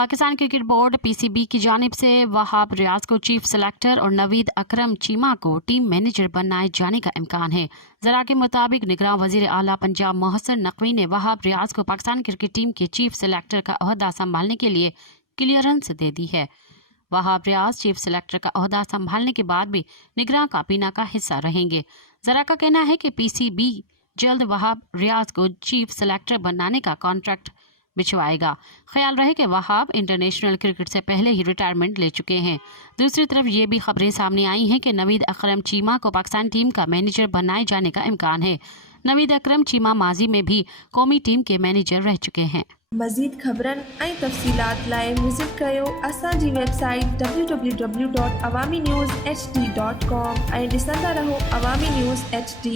Pakistan cricket board PCB की जानिब से वहाब रियाज को चीफ सेलेक्टर और नवीद अकरम चीमा को टीम मैनेजर बनाए जाने का इम्कान है। जरा के मुताबिक निगरान वजीर आला पंजाब मोहसिन नकवी ने वहाब रियाज को पाकिस्तान क्रिकेट टीम के चीफ सेलेक्टर का ओहदा संभालने के लिए क्लियरेंस दे दी है। वहाब रियाज चीफ सेलेक्टर का ओहदा संभालने के बाद भी निगरान काबीना का हिस्सा रहेंगे। जरा का कहना है कि पीसीबी जल्द वहाब रियाज को चीफ सेलेक्टर बनाने का कॉन्ट्रैक्ट भिजवाएगा। ख्याल रहे कि वहाब इंटरनेशनल क्रिकेट से पहले ही रिटायरमेंट ले चुके हैं। दूसरी तरफ ये भी खबरें सामने आई हैं कि नवीद अकरम चीमा को पाकिस्तान टीम का मैनेजर बनाए जाने का इम्कान है। नवीद अकरम चीमा माजी में भी कौमी टीम के मैनेजर रह चुके हैं। मज़ीद ख़बरन ऐं तफ़सीलात लाइ विज़िट कयो असांजी वेबसाइट www.awamiNewsHD.com ऐं ॾिसंदा रहो अवामी न्यूज़ HD।